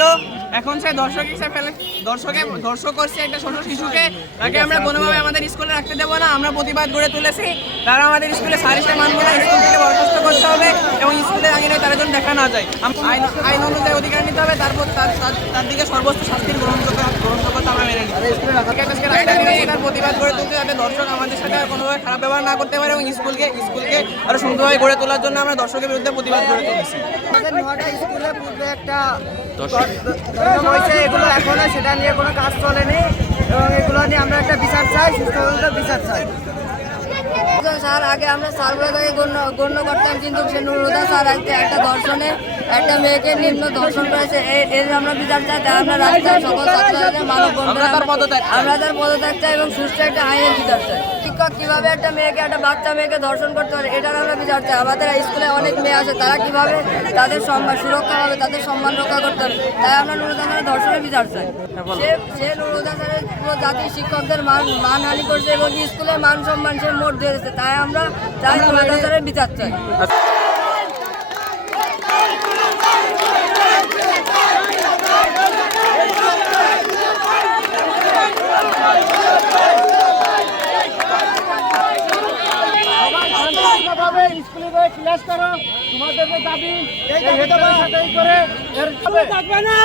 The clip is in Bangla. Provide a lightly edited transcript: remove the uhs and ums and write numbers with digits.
ছিল, এখন সে দর্শক হিসেবে দর্শক করছে একটা ছোট শিশুকে, তাকে আমরা কোনোভাবে আমাদের স্কুলে রাখতে দেবো না। আমরা প্রতিবাদ গড়ে তুলেছি, তারা আমাদের স্কুলে সারিসে মানবে না, স্কুল থেকে বরখাস্ত করতে হবে এবং স্কুলের আঙিনায় তারা যেন দেখা না যায়। আইন অনুযায়ী অধিকার নিতে হবে, তারপর তার দিকে সর্বোচ্চ শাস্তির গ্রহণযোগ্যতা আমরা মেনে নিই। তার প্রতিবাদ গড়ে তুলতে, যাতে দর্শক আমাদের সাথে আর কোনোভাবে খারাপ ব্যবহার না করতে পারে এবং স্কুলকে আরো সুন্দরভাবে গড়ে তোলার জন্য আমরা দর্শকের বিরুদ্ধে প্রতিবাদ গড়ে তুলেছি। স্কুলে পূর্বে একটা হয়েছে, এগুলো এখনো সেটা নিয়ে কোনো কাজ চলেনি এবং এগুলো নিয়ে আমরা একটা বিচার চাই, সুস্থ বিচার চাই। স্যার আগে আমরা স্যার বলে তাকে গণ্য করতাম, কিন্তু সে নুরুদা স্যার একটা দর্শনে একটা মেয়েকে নিম্ন দর্শন করেছে, এর আমরা বিচার চাই। তাই আমরা রাস্তায় সকল ছাত্রছাত্রীদের মানব আমরা তার পদত্যাগ চাই এবং সুস্থ একটা আইনের বিচার চাই। শিক্ষক কিভাবে একটা বাচ্চা মেয়েকে ধর্ষণ করতে পারে, এটার আমরা বিচার চাই। আমাদের স্কুলে অনেক মেয়ে আছে, তারা কিভাবে তাদের সুরক্ষা হবে, তাদের সম্মান রক্ষা করতে হবে। তাই আমরা নুরুদা স্যারের ধর্ষণের বিচার চাই। সে নুরুদা স্যারের পুরো জাতির শিক্ষকদের মানহানি করছে এবং স্কুলের মান সম্মান সে মোট দিয়ে দিচ্ছে। তাই আমরা চাই নুরুদা স্যারের বিচার চাই। স্কুলে ক্লাস করো, তোমাদের দাবি করে থাকবে না।